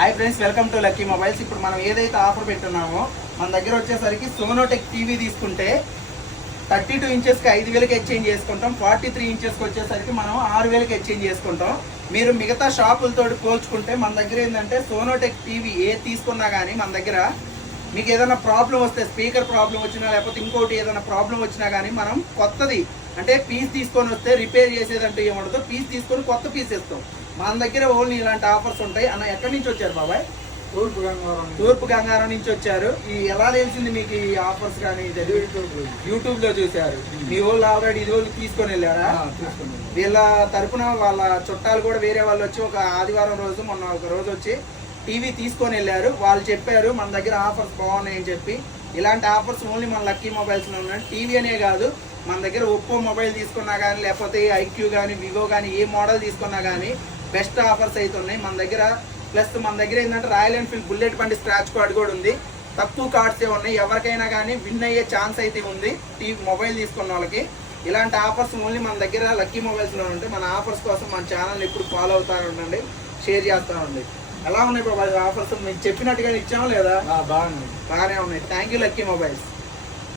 Hi friends, welcome to lucky mobiles. ఇప్పుడు మనం ఏదైతే ఆఫర్ పెట్టున్నామో మన దగ్గర వచ్చేసరికి సోనోటెక్ టీవీ తీసుకుంటే 32 ఇంచెస్కి 5,000కి ఎక్స్చేంజ్ చేసుకుంటాం. 43 ఇంచెస్కి వచ్చేసరికి మనం 6,000కి ఎక్స్చేంజ్ చేసుకుంటాం. మీరు మిగతా షాపులతో పోల్చుకుంటే మన దగ్గర ఏంటంటే సోనోటెక్ టీవీ ఏది తీసుకున్నా కానీ మన దగ్గర మీకు ఏదైనా ప్రాబ్లం వస్తే, స్పీకర్ ప్రాబ్లం వచ్చినా లేకపోతే ఇంకోటి ఏదైనా ప్రాబ్లం వచ్చినా కానీ మనం కొత్తది అంటే పీస్ తీసుకొని వస్తే రిపేర్ చేసేదంటూ ఏముండదు. పీస్ తీసుకొని కొత్త పీస్ ఇస్తాం. మన దగ్గర ఓన్లీ ఇలాంటి ఆఫర్స్ ఉంటాయి. అన్న ఎక్కడి నుంచి వచ్చారు బాబాయ్? తూర్పు గంగారం నుంచి వచ్చారు. ఈ ఎలా తెలిసింది మీకు ఈ ఆఫర్స్ కానీ? యూట్యూబ్ లో చూసారు. మీ వాళ్ళు ఆల్రెడీ ఇది వాళ్ళు తీసుకొని వెళ్ళారా? వీళ్ళ తరపున వాళ్ళ చుట్టాలు కూడా వేరే వాళ్ళు వచ్చి ఒక ఆదివారం రోజు మొన్న ఒక రోజు వచ్చి టీవీ తీసుకొని వెళ్ళారు. వాళ్ళు చెప్పారు మన దగ్గర ఆఫర్స్ బాగున్నాయని చెప్పి. ఇలాంటి ఆఫర్స్ ఓన్లీ మన లక్కీ మొబైల్స్లో ఉన్నాయి. టీవీ అనే కాదు, మన దగ్గర ఒప్పో మొబైల్ తీసుకున్నా కానీ లేకపోతే ఐక్యూ కానీ వివో కానీ ఏ మోడల్ తీసుకున్నా కానీ బెస్ట్ ఆఫర్స్ అయితే ఉన్నాయి మన దగ్గర. ప్లస్ మన దగ్గర ఏంటంటే రాయల్ ఎన్ఫీల్డ్ బుల్లెట్ బండి స్క్రాచ్ కార్డ్ కూడా ఉంది. తక్కువ కార్డ్సే ఉన్నాయి. ఎవరికైనా కానీ విన్ అయ్యే ఛాన్స్ అయితే ఉంది టీవీ మొబైల్ తీసుకున్న వాళ్ళకి. ఇలాంటి ఆఫర్స్ ఓన్లీ మన దగ్గర లక్కీ మొబైల్స్లో ఉంటాయి. మన ఆఫర్స్ కోసం మన ఛానల్ ఎప్పుడు ఫాలో అవుతూ ఉండండి, షేర్ చేస్తూ ఉండండి. ఎలా ఉన్నాయి బాబా ఆఫర్స్? మీకు చెప్పినట్టుగా ఇచ్చాము లేదా? బాగానే ఉన్నాయి. Thank you lucky mobiles.